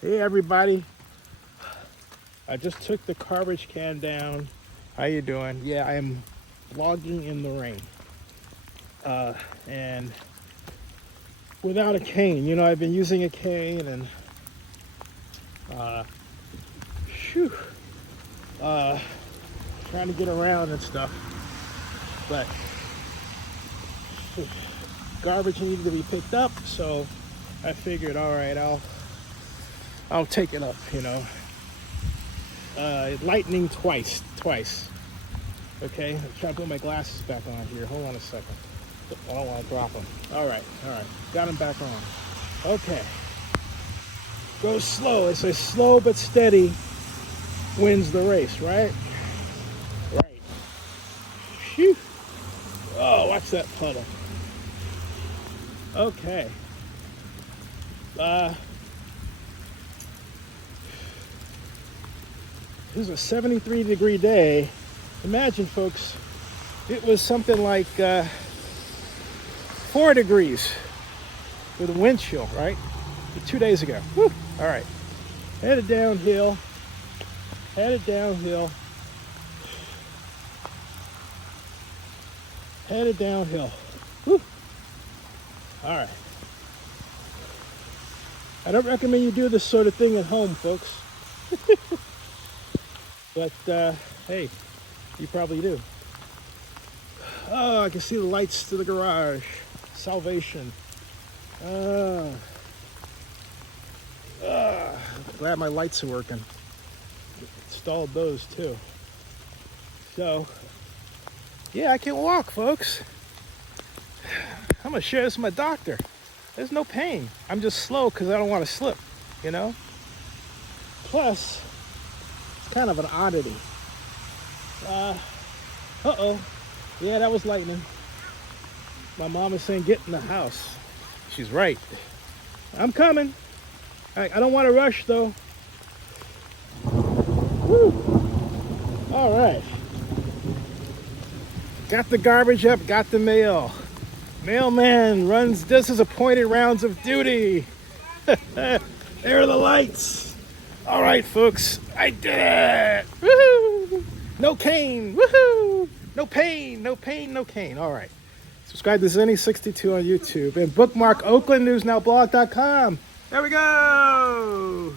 Hey everybody, I just took the garbage can down. How you doing? Yeah, I am vlogging in the rain. And without a cane. You know, I've been using a cane and phew, trying to get around and stuff. But garbage needed to be picked up, so I figured, all right, I'll take it up, you know. Lightning twice. Okay, I'm trying to put my glasses back on here. Hold on a second. I don't want to drop them. All right. Got them back on. Okay. Go slow. It's a slow but steady wins the race, right? Right. Phew. Oh, watch that puddle. Okay. This is a 73-degree day. Imagine, folks, it was something like 4 degrees with a wind chill, right? 2 days ago. Whew. All right. Headed downhill. Headed downhill. Whew. All right. I don't recommend you do this sort of thing at home, folks. But, hey, you probably do. Oh, I can see the lights to the garage. Salvation. Glad my lights are working. Installed those too. So, yeah, I can walk, folks. I'm gonna share this with my doctor. There's no pain. I'm just slow because I don't want to slip, you know? Plus, it's kind of an oddity. Uh-oh. Yeah, that was lightning. My mom is saying, get in the house. She's right. I'm coming. I don't want to rush, though. Woo. All right. Got the garbage up, got the mail. Mailman does his appointed rounds of duty. There are the lights. All right, folks. I did it. Woohoo. No cane. Woohoo. No pain. All right. Subscribe to Zennie62 on YouTube and bookmark OaklandNewsNowBlog.com. There we go.